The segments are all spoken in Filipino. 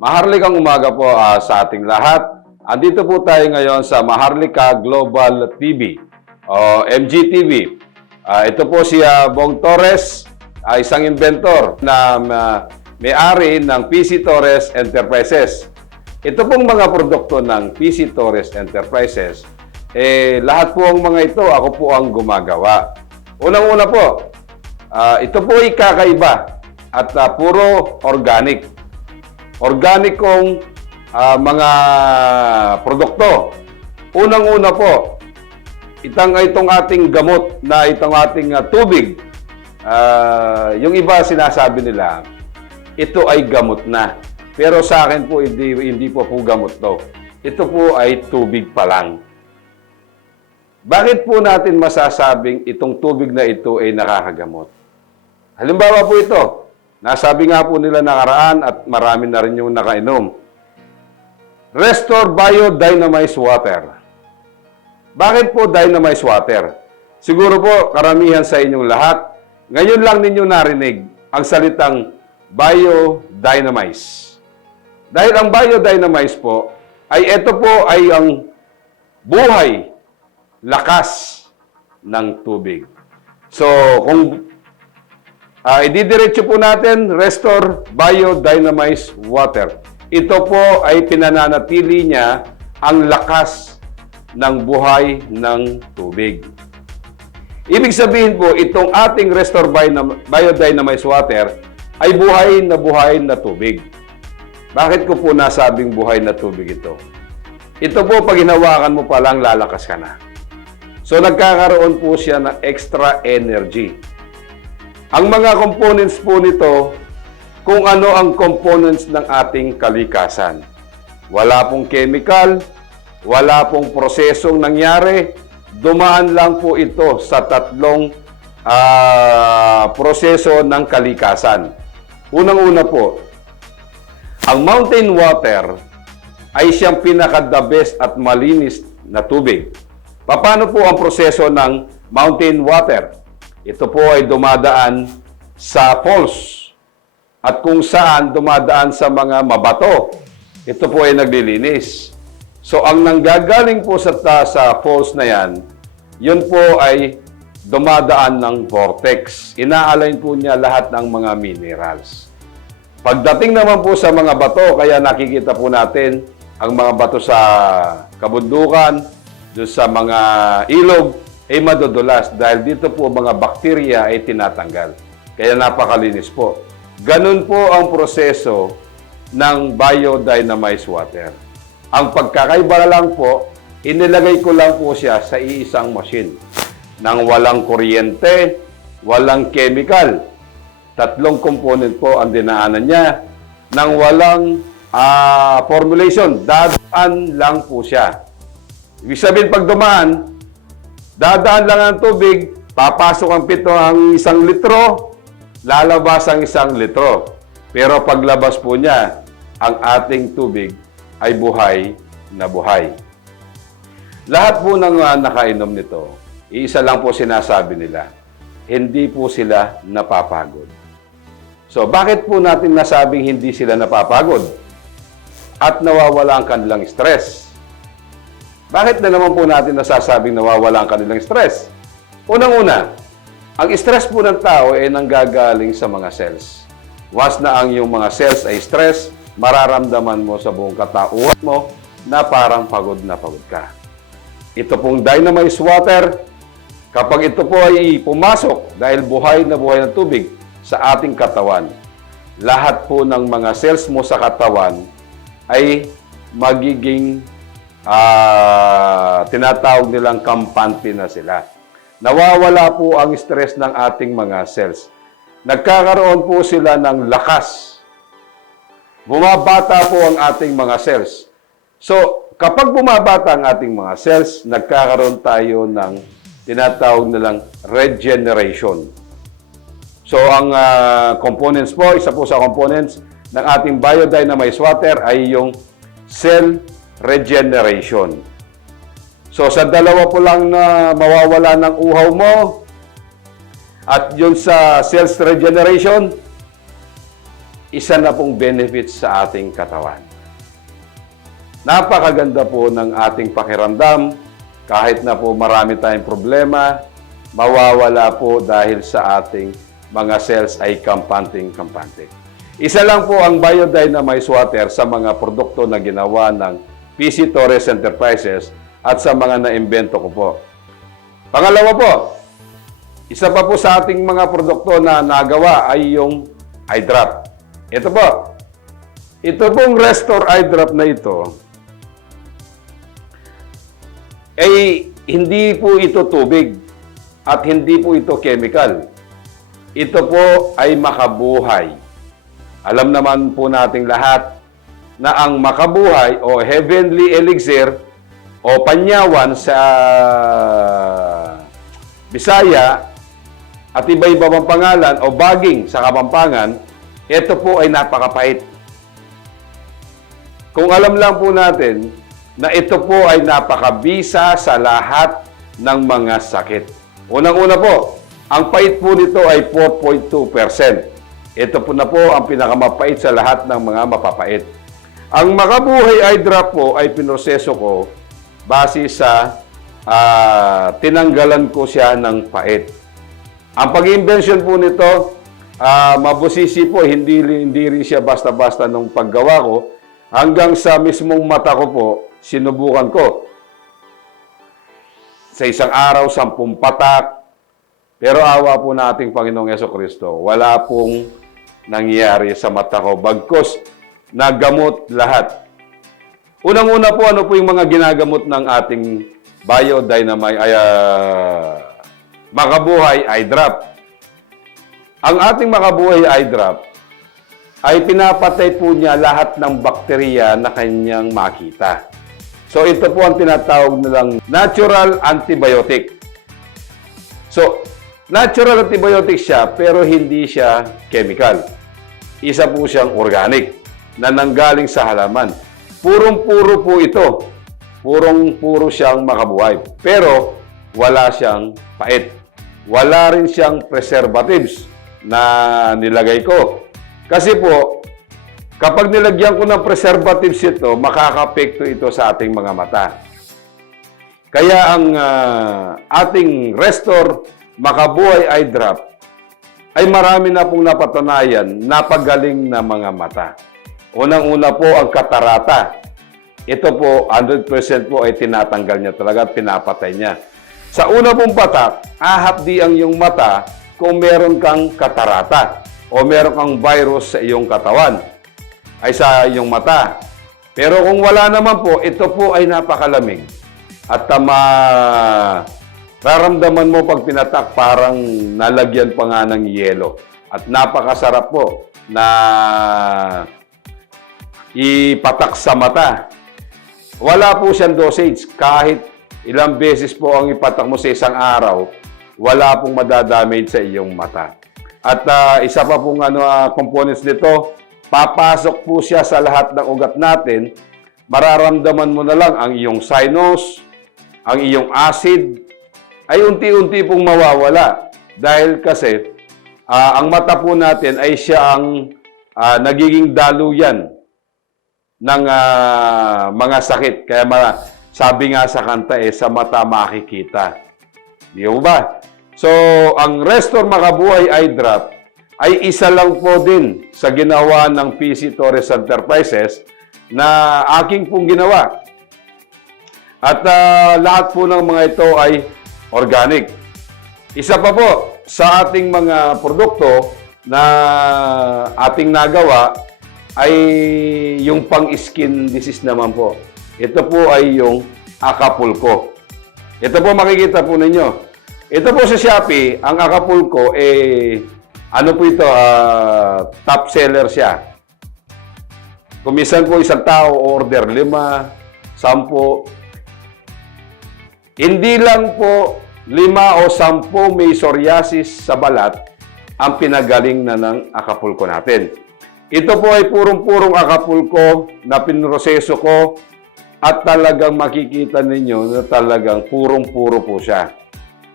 Maharlikang umaga po sa ating lahat. Andito po tayo ngayon sa Maharlika Global TV o MGTV. Ito po si Bong Torres, isang inventor na may-ari ng PC Torres Enterprises. Ito pong mga produkto ng PC Torres Enterprises, lahat po ang mga ito, ako po ang gumagawa. Unang-una po, ito po ay kakaiba at puro organic. Organikong mga produkto. Unang-una po, itong ating gamot na itong ating tubig. Yung iba sinasabi nila, ito ay gamot na. Pero sa akin po, hindi po gamot to. Ito po ay tubig pa lang. Bakit po natin masasabing itong tubig na ito ay nakakagamot? Halimbawa po ito. Nasabi nga po nila nakaraan at marami na rin yung nakainom. Restore Bio Dynamized Water. Bakit po Dynamized Water? Siguro po karamihan sa inyong lahat, ngayon lang ninyo narinig ang salitang Bio-Dynamize. Dahil ang Bio-Dynamize po, ay ito po ay ang buhay, lakas ng tubig. So, kung ididiretso po natin, Restore Bio-Dynamized Water. Ito po ay pinananatili niya ang lakas ng buhay ng tubig. Ibig sabihin po, itong ating Restore Bio-Dynamized Water ay buhay na tubig. Bakit ko po nasabing buhay na tubig ito? Ito po, pag hinawakan mo pa lang, lalakas ka na. So, nagkakaroon po siya ng extra energy. Ang mga components po nito, kung ano ang components ng ating kalikasan. Wala pong chemical, wala pong prosesong nangyari, dumaan lang po ito sa tatlong proseso ng kalikasan. Unang-una po, ang mountain water ay siyang pinaka-the best at malinis na tubig. Paano po ang proseso ng mountain water? Ito po ay dumadaan sa falls at kung saan dumadaan sa mga mabato. Ito po ay naglilinis. So, ang nanggagaling po sa falls na yan, yun po ay dumadaan ng vortex. Ina-align po niya lahat ng mga minerals. Pagdating naman po sa mga bato, kaya nakikita po natin ang mga bato sa kabundukan, doon sa mga ilog, ay madudulas dahil dito po mga bakterya ay tinatanggal. Kaya napakalinis po. Ganun po ang proseso ng Bio-Dynamized Water. Ang pagkakaiba lang po, inilagay ko lang po siya sa iisang machine nang walang kuryente, walang chemical. Tatlong component po ang dinaanan niya nang walang formulation. Dadaan lang po siya. Ibig sabihin pag dumaan, dadaan lang ang tubig, papasok ang 1 litro, lalabas ang 1 litro. Pero paglabas po niya, ang ating tubig ay buhay na buhay. Lahat po ng nakainom nito, iisa lang po sinasabi nila, hindi po sila napapagod. So, bakit po natin nasabing hindi sila napapagod? At nawawala ang kanilang stress. Bakit na naman po natin nasasabing nawawala ang kanilang stress? Unang-una, ang stress po ng tao ay nanggagaling sa mga cells. Once na ang iyong mga cells ay stress, mararamdaman mo sa buong katauhan mo na parang pagod na pagod ka. Ito pong Dynamized Water, kapag ito po ay pumasok dahil buhay na buhay ng tubig sa ating katawan, lahat po ng mga cells mo sa katawan ay magiging tinatawag nilang kampante na sila. Nawawala po ang stress ng ating mga cells. Nagkakaroon po sila ng lakas. Bumabata po ang ating mga cells. So, kapag bumabata ang ating mga cells, nagkakaroon tayo ng tinatawag nilang regeneration. So, ang components po, isa po sa components ng ating Bio-Dynamized Water ay yung cell regeneration. So, sa dalawa po lang na mawawala ng uhaw mo at yun sa cells regeneration, isa na pong benefits sa ating katawan. Napakaganda po ng ating pakiramdam. Kahit na po marami tayong problema, mawawala po dahil sa ating mga cells ay kampante. Isa lang po ang Biodynamize Water sa mga produkto na ginawa ng PC Torres Enterprises at sa mga naimbento ko po. Pangalawa po, isa pa po sa ating mga produkto na nagawa ay yung eye drop. Ito po. Ito pong Restore Eye Drop na ito ay hindi po ito tubig at hindi po ito chemical. Ito po ay makabuhay. Alam naman po nating lahat na ang makabuhay o heavenly elixir o panyawan sa Bisaya at iba-iba pang pangalan o baging sa Kapampangan, ito po ay napakapait. Kung alam lang po natin na ito po ay napakabisa sa lahat ng mga sakit. Unang-una po, ang pait po nito ay 4.2%. Ito po na po ang pinakamapait sa lahat ng mga mapapait. Ang Makabuhay Eye Drop po ay pinroseso ko base sa tinanggalan ko siya ng pait. Ang pag-invention po nito, mabusisi po, hindi rin siya basta-basta nung paggawa ko. Hanggang sa mismong mata ko po, sinubukan ko. Sa isang araw, 10 patak. Pero awa po nating Panginoong Jesucristo, wala pong nangyari sa mata ko. Bagkus, nagamot lahat. Unang-una po, ano po yung mga ginagamot ng ating Makabuhay Eye Drop? Ang ating Makabuhay Eye Drop ay pinapatay po niya lahat ng bakterya na kanyang makita. So, ito po ang tinatawag nilang natural antibiotic. So, natural antibiotic siya, pero hindi siya chemical. Isa po siyang organic na nanggaling sa halaman. Purong-puro po ito. Purong-puro siyang makabuhay. Pero, wala siyang pait. Wala rin siyang preservatives na nilagay ko. Kasi po, kapag nilagyan ko ng preservatives ito, makaka-apekto ito sa ating mga mata. Kaya ang ating Restore Makabuhay Eye Drop ay marami na pong napatunayan, napagaling na mga mata. Unang-una po ang katarata. Ito po, 100% po ay tinatanggal niya talaga at pinapatay niya. Sa una pong patak, ahapdi ang iyong mata kung meron kang katarata o meron kang virus sa iyong katawan ay sa iyong mata. Pero kung wala naman po, ito po ay napakalamig. At raramdaman mo pag pinatak parang nalagyan pa nga ng yelo. At napakasarap po na ipatak sa mata. Wala po siyang dosage. Kahit ilang beses po ang ipatak mo sa isang araw, wala pong madadamage sa iyong mata. At isa pa pong components nito, papasok po siya sa lahat ng ugat natin. Mararamdaman mo na lang ang iyong sinus, ang iyong acid, ay unti-unti pong mawawala. Dahil kasi, ang mata po natin ay siya ang nagiging daluyan ng mga sakit. Kaya sabi nga sa kanta, sa mata makikita. Di ba? So, ang Restore Makabuhay Eye Drop ay isa lang po din sa ginawa ng PC Torres Enterprises na aking pong ginawa. At lahat po ng mga ito ay organic. Isa pa po sa ating mga produkto na ating nagawa ay yung pang-skin disease naman po. Ito po ay yung Acapulco. Ito po makikita po ninyo. Ito po sa Shopee, ang Acapulco, ano po ito, top seller siya. Kung minsan po isang tao order 5, 10. Hindi lang po 5 o 10 may psoriasis sa balat ang pinagaling na ng Acapulco natin. Ito po ay purong-purong Acapulco na pinroseso ko at talagang makikita ninyo na talagang purong-puro po siya.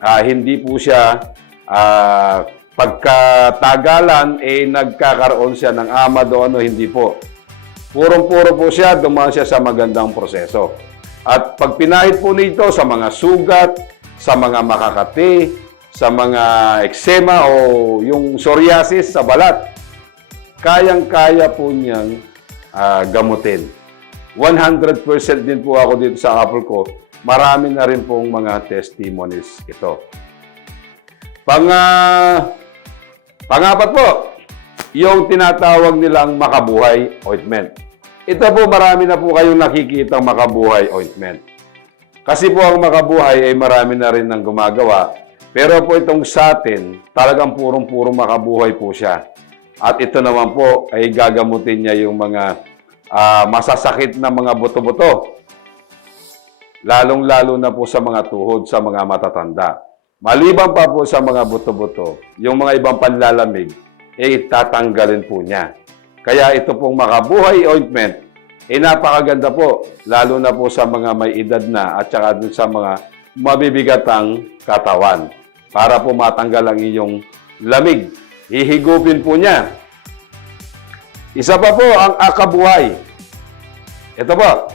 Hindi po siya pagkatagalan, nagkakaroon siya ng amad o ano, hindi po. Purong-puro po siya, dumaan siya sa magandang proseso. At pag pinahid po nito sa mga sugat, sa mga makakati, sa mga eczema o yung psoriasis sa balat, kayang-kaya po niyang gamutin. 100% din po ako dito sa Apple ko. Marami na rin pong mga testimonies ito. Pangapat po, yung tinatawag nilang Makabuhay Ointment. Ito po, marami na po kayong nakikitang Makabuhay Ointment. Kasi po ang Makabuhay ay marami na rin ng gumagawa. Pero po itong sa atin, talagang purong-puro Makabuhay po siya. At ito naman po ay gagamutin niya yung mga masasakit na mga buto-buto. Lalong-lalo na po sa mga tuhod, sa mga matatanda. Maliban pa po sa mga buto-buto, yung mga ibang panlalamig, tatanggalin po niya. Kaya ito pong Makabuhay Ointment, napakaganda po, lalo na po sa mga may edad na at saka dun sa mga mabibigatang katawan. Para po matanggal ang inyong lamig. Hihigupin po niya. Isa pa po ang Akabuhay. Ito po,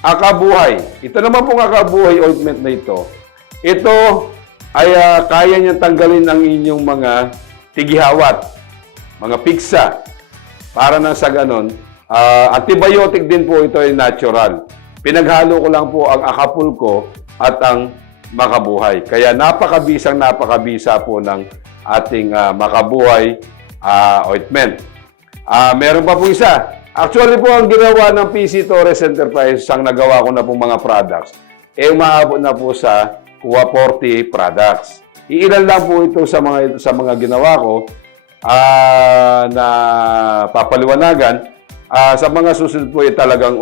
Akabuhay. Ito naman pong Akabuhay Ointment na ito. Ito ay kaya niyang tanggalin ang inyong mga tigihawat, mga piksa. Para na sa ganon, antibiotic din po ito ay natural. Pinaghalo ko lang po ang Acapulco at ang Makabuhay. Kaya napakabisa po ng ating Makabuhay Ointment. Meron pa po isa. Actually po, ang ginawa ng PC Torres Enterprise, ang nagawa ko na pong mga products, umaabot na po sa 40 products. Iilan lang po ito sa mga ginawa ko na papaliwanagan. Sa mga susunod po, talagang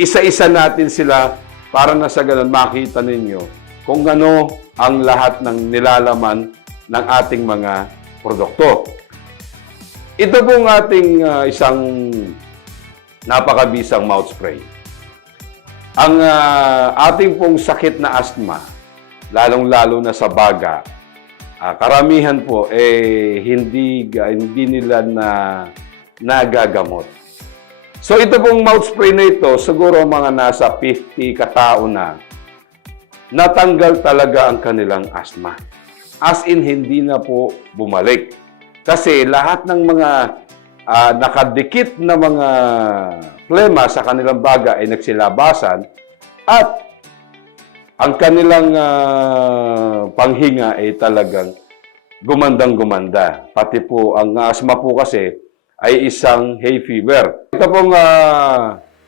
isa-isa natin sila para na sa ganun makita ninyo kung ano ang lahat ng nilalaman ng ating mga produkto. Ito pong ating isang napakabisang mouth spray. Ang ating pong sakit na asthma, lalong-lalo na sa baga, karamihan po hindi nila nagagamot. So ito pong mouth spray na ito, siguro mga nasa 50 katao na natanggal talaga ang kanilang asthma. As in, hindi na po bumalik. Kasi lahat ng mga nakadikit na mga plema sa kanilang baga ay nagsilabasan at ang kanilang panghinga ay talagang gumandang-gumanda. Pati po ang asthma po kasi ay isang hay fever. Ito pong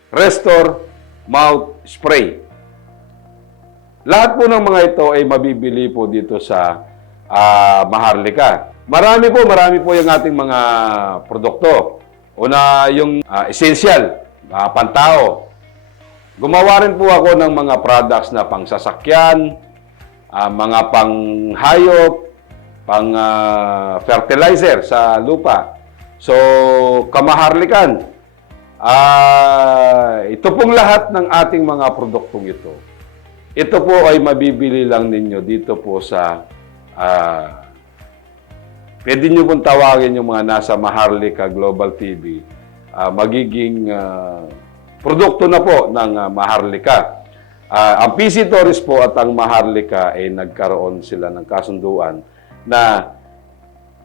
Restore Mouth Spray. Lahat po ng mga ito ay mabibili po dito sa Maharlika. Marami po yung ating mga produkto. Una, yung essential, pantao. Gumawa rin po ako ng mga products na pang sasakyan, mga pang hayop, pang fertilizer sa lupa. So, kamaharlikan. Ito pong lahat ng ating mga produktong ito. Ito po ay mabibili lang ninyo dito po sa pwede nyo pong tawagin yung mga nasa Maharlika Global TV. Magiging produkto na po ng Maharlika. Ang PC Torres po at ang Maharlika ay nagkaroon sila ng kasunduan na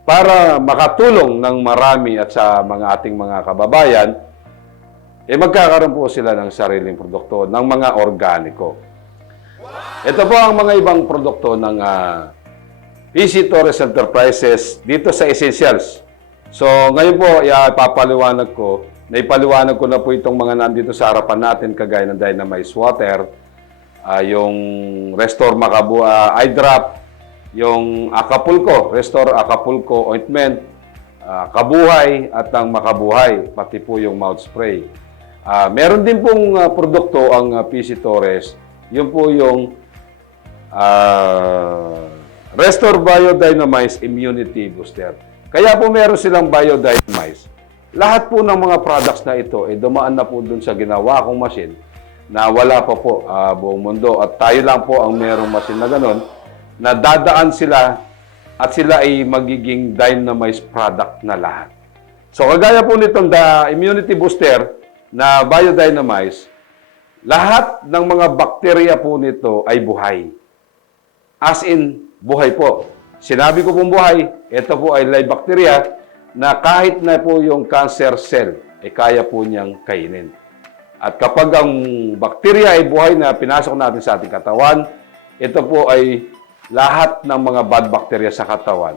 para makatulong ng marami at sa mga ating mga kababayan, magkakaroon po sila ng sariling produkto ng mga organiko. Ito po ang mga ibang produkto ng PC Torres Enterprises dito sa Essentials. So, ngayon po, ipapaliwanag ko na po itong mga nandito sa harapan natin, kagaya ng Dynamize Water, yung Restore Makabuhay Eye Drop, yung Acapulco, Restore Acapulco Ointment, Kabuhay at ang Makabuhay, pati po yung mouth spray. Meron din pong produkto ang PC Torres, yun po yung Restore Biodynamize Immunity Booster. Kaya po meron silang Biodynamize. Lahat po ng mga products na ito dumaan na po dun sa ginawa kong machine na wala pa po buong mundo. At tayo lang po ang merong machine na ganon na dadaan sila at sila ay magiging dynamized product na lahat. So, kagaya po nitong the immunity booster na biodynamize, lahat ng mga bakterya po nito ay buhay. As in, buhay po. Sinabi ko pong buhay, ito po ay live bacteria na kahit na po yung cancer cell, kaya po niyang kainin. At kapag ang bakterya ay buhay na pinasok natin sa ating katawan, ito po ay lahat ng mga bad bacteria sa katawan,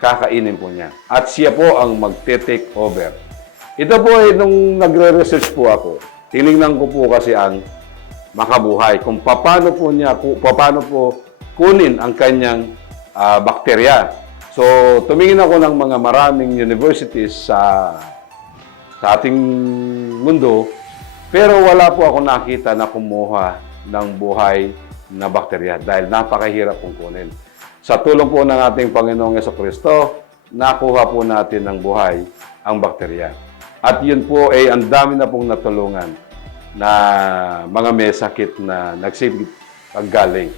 kakainin po niya. At siya po ang magte-take over. Ito po ay nung nagre-research po ako, tinignan ko po kasi ang makabuhay kung paano po kunin ang kanyang bakterya. So, tumingin ako ng mga maraming universities sa ating mundo, pero wala po ako nakita na kumuha ng buhay na bakterya dahil napakahirap pong kunin. Sa tulong po ng ating Panginoong Jesucristo, nakuha po natin ng buhay ang bakterya. At yun po ay ang dami na pong natulungan na mga may sakit na nagsipit paggaling.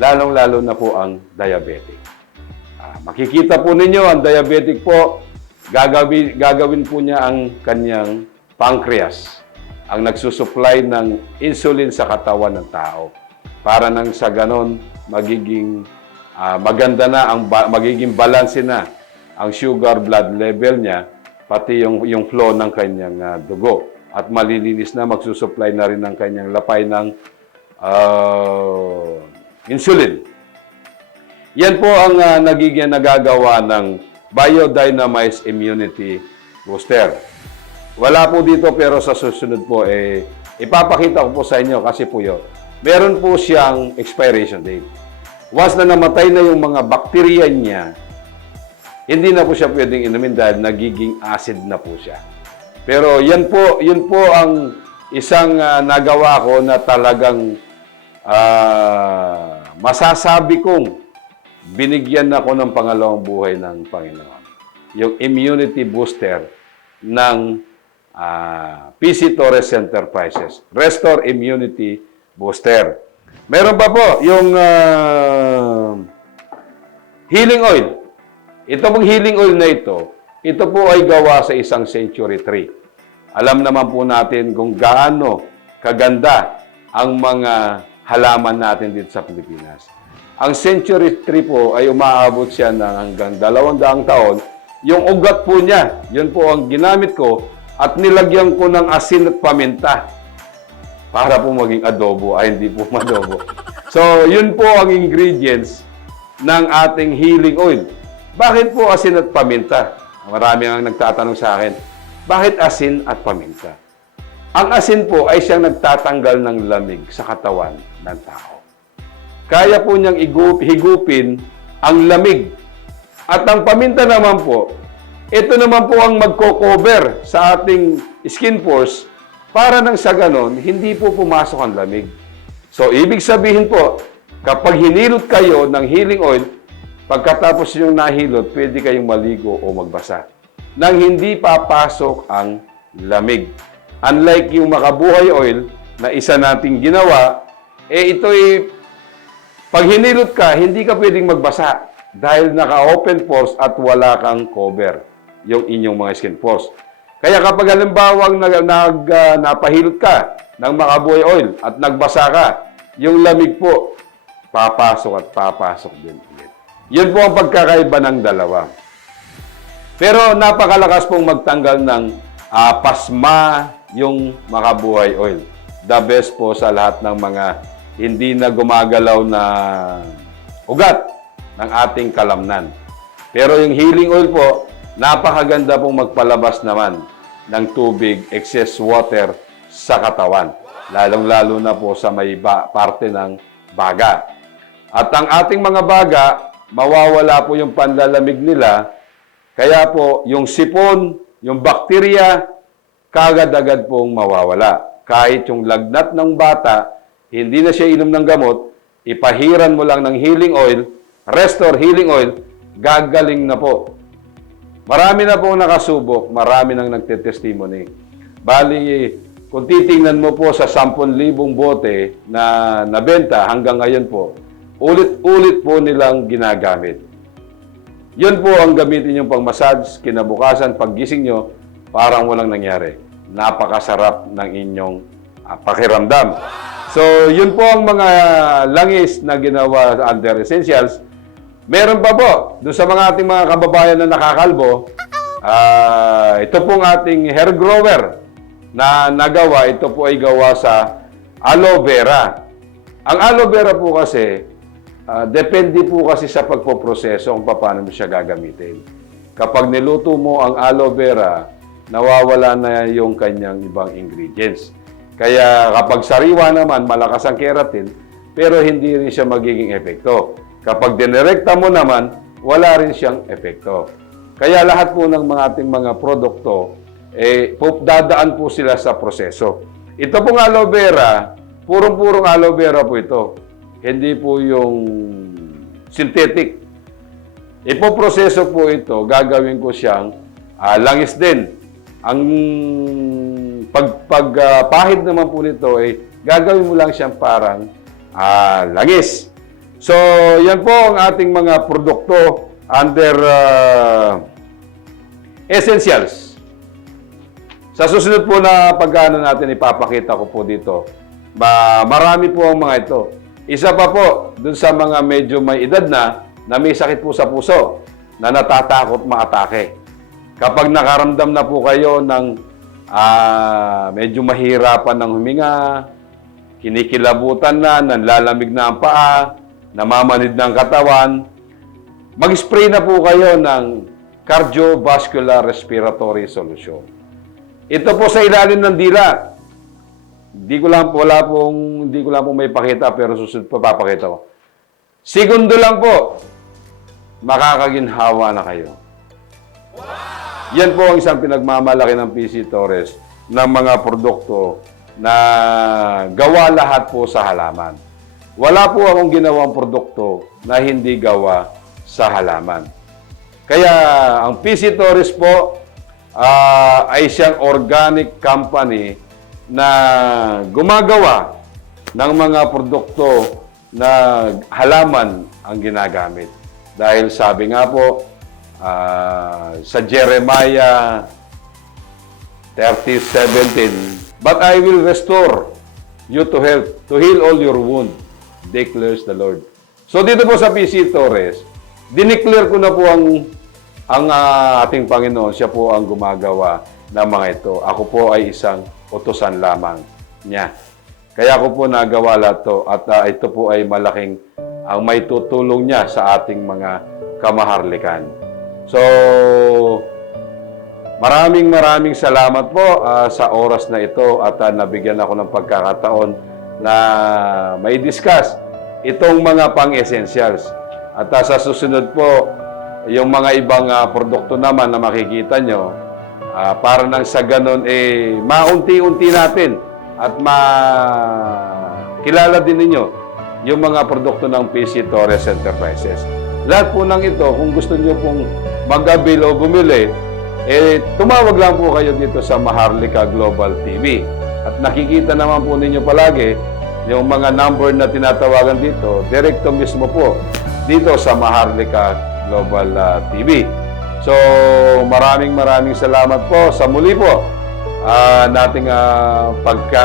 Lalong-lalo na po ang diabetic. Makikita po ninyo, ang diabetic po, gagawin po niya ang kanyang pancreas, ang nagsusupply ng insulin sa katawan ng tao. Para nang sa ganon, magiging maganda na, magiging balanse na ang sugar blood level niya, pati yung flow ng kanyang dugo. At malilinis na, magsusupply na rin ng kanyang lapay ng insulin. Yan po ang nagagawa ng biodynamized immunity booster. Wala po dito pero sa susunod po, ipapakita ko po sa inyo kasi po yun. Meron po siyang expiration date. Once na namatay na yung mga bakterya niya, hindi na po siya pwedeng inumin dahil nagiging acid na po siya. Pero yun po ang isang nagawa ko na talagang masasabi kong binigyan ako ng pangalawang buhay ng Panginoon. Yung immunity booster ng PC Torres Enterprises. Restore Immunity Booster. Meron pa po yung healing oil. Ito pong healing oil na ito po ay gawa sa isang century tree. Alam naman po natin kung gaano kaganda ang mga halaman natin dito sa Pilipinas. Ang century tree po ay umaabot siya ng hanggang 200 taon. Yung ugat po niya, yun po ang ginamit ko at nilagyan ko ng asin at paminta para po maging adobo. Ay, hindi po madobo. So, yun po ang ingredients ng ating healing oil. Bakit po asin at paminta? Marami ang nagtatanong sa akin, bakit asin at paminta? Ang asin po ay siyang nagtatanggal ng lamig sa katawan ng tao. Kaya po niyang higupin ang lamig. At ang paminta naman po, ito naman po ang magko-cover sa ating skin pores para nang sa ganon, hindi po pumasok ang lamig. So, ibig sabihin po, kapag hinilot kayo ng healing oil, pagkatapos yung nahilot, pwede kayong maligo o magbasa nang hindi papasok ang lamig. Unlike yung makabuhay oil na isa nating ginawa, ito'y pag hinilot ka, hindi ka pwedeng magbasa dahil naka-open pores at wala kang cover yung inyong mga skin pores. Kaya kapag halimbawa napahilot ka ng makabuhay oil at nagbasa ka, yung lamig po, papasok at papasok din ulit. Yun po ang pagkakaiba ng dalawa. Pero napakalakas pong magtanggal ng pasma yung makabuhay oil. The best po sa lahat ng mga hindi na gumagalaw na ugat ng ating kalamnan. Pero yung healing oil po, napakaganda pong magpalabas naman ng tubig, excess water sa katawan. Lalong-lalo na po sa may parte ng baga. At ang ating mga baga, mawawala po yung panlalamig nila. Kaya po, yung sipon, yung bakterya, kagad-agad pong mawawala. Kahit yung lagnat ng bata, hindi na siya inom ng gamot, ipahiran mo lang ng healing oil, restore healing oil, gagaling na po. Marami na pong nakasubok, marami nang nagtetestimony. Bali, kung titingnan mo po sa 10,000 bote na nabenta hanggang ngayon po, ulit-ulit po nilang ginagamit. Yun po ang gamitin yung pang-massage, kinabukasan, paggising nyo, parang walang nangyari. Napakasarap ng inyong pakiramdam. So, yun po ang mga langis na ginawa under Essentials. Meron pa po, doon sa mga ating mga kababayan na nakakalbo, ito pong ating hair grower na nagawa, ito po ay gawa sa aloe vera. Ang aloe vera po kasi, depende po kasi sa pagpoproseso kung paano mo siya gagamitin. Kapag niluto mo ang aloe vera, nawawala na yung kanyang ibang ingredients. Kaya kapag sariwa naman, malakas ang keratin, pero hindi rin siya magiging epekto. Kapag dinirekta mo naman, wala rin siyang epekto. Kaya lahat po ng mga ating mga produkto, dadaan po sila sa proseso. Ito pong aloe vera, purong-purong aloe vera po ito. Hindi po yung synthetic. Ipoproseso po ito, gagawin ko siyang langis din. Ang pagpahid naman po nito ay gagawin mo lang siyang parang langis. So, yan po ang ating mga produkto under Essentials. Sa susunod po na pagkano natin ipapakita ko po dito, marami po ang mga ito. Isa pa po, dun sa mga medyo may edad na may sakit po sa puso, na natatakot maatake. Kapag nakaramdam na po kayo ng medyo mahirapan ng huminga, kinikilabutan na, nanlalamig na ang paa, namamanid na ang katawan, mag-spray na po kayo ng cardiovascular respiratory solution. Ito po sa ilalim ng dila. Hindi ko lang po may pakita, pero susunod pa papakita ko. Segundo lang po, makakaginhawa na kayo. Yan po ang isang pinagmamalaki ng PC Torres ng mga produkto na gawa lahat po sa halaman. Wala po akong ginawang produkto na hindi gawa sa halaman. Kaya ang PC Torres po ay siyang organic company na gumagawa ng mga produkto na halaman ang ginagamit. Dahil sabi nga po, sa Jeremiah 30:17, "But I will restore you to health, to heal all your wound, declares the Lord." So dito po sa PC Torres, dineclare ko na po ang ating Panginoon. Siya po ang gumagawa ng mga ito. Ako po ay isang utusan lamang niya. Kaya ako po nagawa lahat ito. At ito po ay malaking ang may tutulong niya sa ating mga kamaharlikan. So, maraming salamat po sa oras na ito at nabigyan ako ng pagkakataon na may discuss itong mga pang-essentials. At sa susunod po, yung mga ibang produkto naman na makikita nyo, para nang sa ganon, maunti-unti natin at makilala din ninyo yung mga produkto ng PC Torres Enterprises. Lahat po ng ito, kung gusto nyo pong mag-avail o bumili, tumawag lang po kayo dito sa Maharlika Global TV. At nakikita naman po ninyo palagi yung mga number na tinatawagan dito, direkto mismo po dito sa Maharlika Global TV. So, maraming salamat po sa muli po nating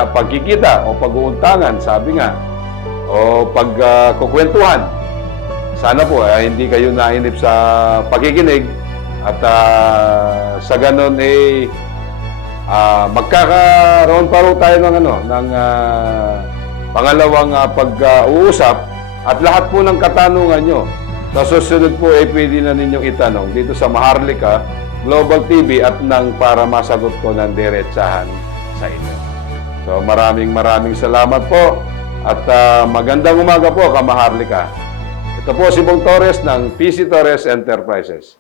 pagkikita o pag-uuntangan, sabi nga, o pagkukwentuhan. Sana po hindi kayo nainip sa pakikinig at sa ganon magkakaroon pa rin tayo ng pangalawang pag-uusap at lahat po ng katanungan nyo. Sa susunod po pwede na ninyong itanong dito sa Maharlika Global TV at para masagot ko ng diretsahan sa inyo. So maraming salamat po at magandang umaga po, Kamaharlika. Ito po si Bong Torres ng PC Torres Enterprises.